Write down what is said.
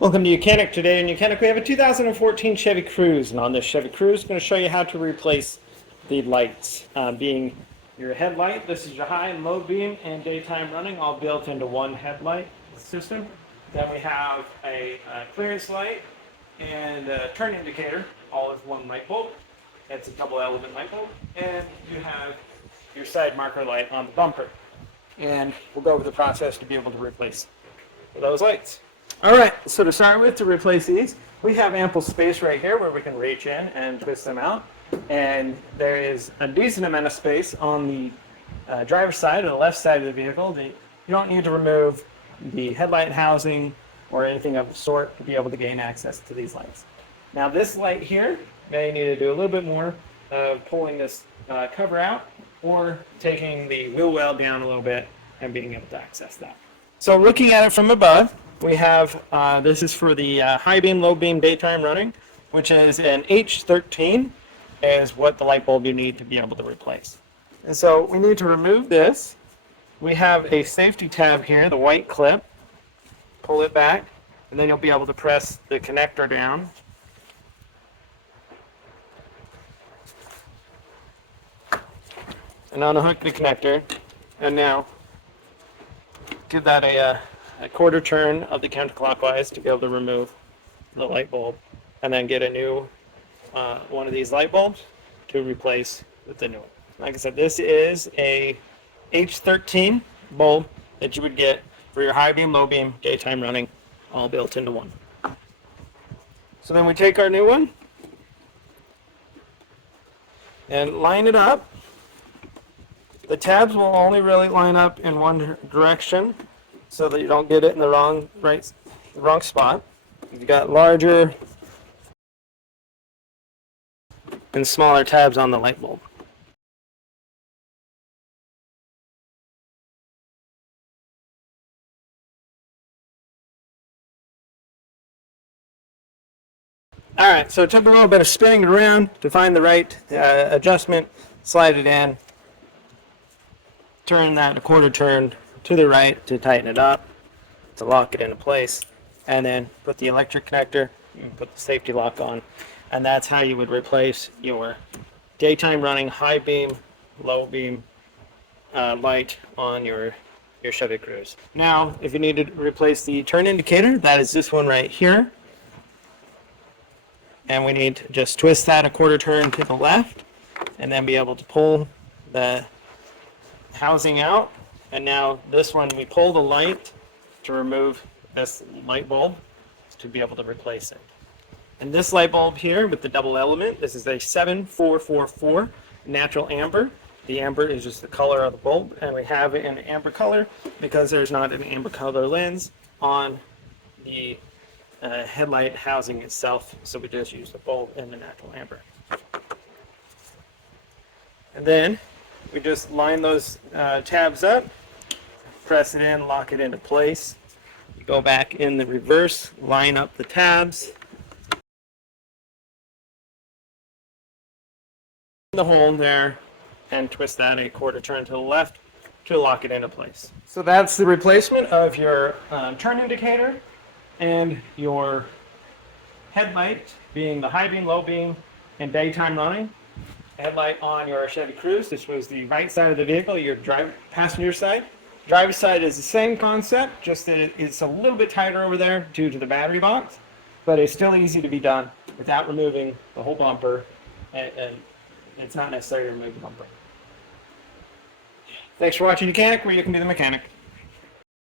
Welcome to YOUCANIC. Today in YOUCANIC we have a 2014 Chevy Cruze, and on this Chevy Cruze I'm going to show you how to replace the lights, being your headlight. This is your high and low beam and daytime running, all built into one headlight system. Then we have a clearance light and a turn indicator, all as one light bulb. It's a double element light bulb, and you have your side marker light on the bumper. And we'll go over the process to be able to replace those lights. All right, so to start with, to replace these, we have ample space right here where we can reach in and twist them out. And there is a decent amount of space on the driver's side or the left side of the vehicle. You don't need to remove the headlight housing or anything of the sort to be able to gain access to these lights. Now this light here, may need to do a little bit more of pulling this cover out or taking the wheel well down a little bit and being able to access that. So looking at it from above, we have, this is for the high beam, low beam, daytime running, which is an H13 is what the light bulb you need to be able to replace. And so we need to remove this. We have a safety tab here, the white clip. Pull it back, and then you'll be able to press the connector down. And unhook the connector, and now give that a quarter turn of the counterclockwise to be able to remove the light bulb, and then get a new one of these light bulbs to replace with the new one. Like I said, this is a H13 bulb that you would get for your high beam, low beam, daytime running, all built into one. So then we take our new one and line it up. The tabs will only really line up in one direction so that you don't get it in the wrong spot. You've got larger and smaller tabs on the light bulb. Alright, so it took a little bit of spinning around to find the right adjustment, slide it in, turn that a quarter turn to the right to tighten it up, to lock it into place, and then put the electric connector and put the safety lock on. And that's how you would replace your daytime running high beam, low beam light on your Chevy Cruze. Now, if you need to replace the turn indicator, that is this one right here. And we need to just twist that a quarter turn to the left and then be able to pull the housing out. And now this one, we pull the light to remove this light bulb to be able to replace it. And this light bulb here with the double element, this is a 7444 natural amber. The amber is just the color of the bulb, and we have it in amber color because there's not an amber color lens on the headlight housing itself, so we just use the bulb in the natural amber. And then we just line those tabs up, press it in, lock it into place. You go back in the reverse, line up the tabs, the hole there, and twist that a quarter turn to the left to lock it into place. So that's the replacement of your turn indicator and your headlight, being the high beam, low beam, and daytime running. Headlight on your Chevy Cruze. This was the right side of the vehicle, your passenger side. Driver's side is the same concept, just that it's a little bit tighter over there due to the battery box, but it's still easy to be done without removing the whole bumper, and it's not necessary to remove the bumper. Thanks for watching YOUCANIC, where you can be the mechanic.